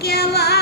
ಮುಖ್ಯವಾ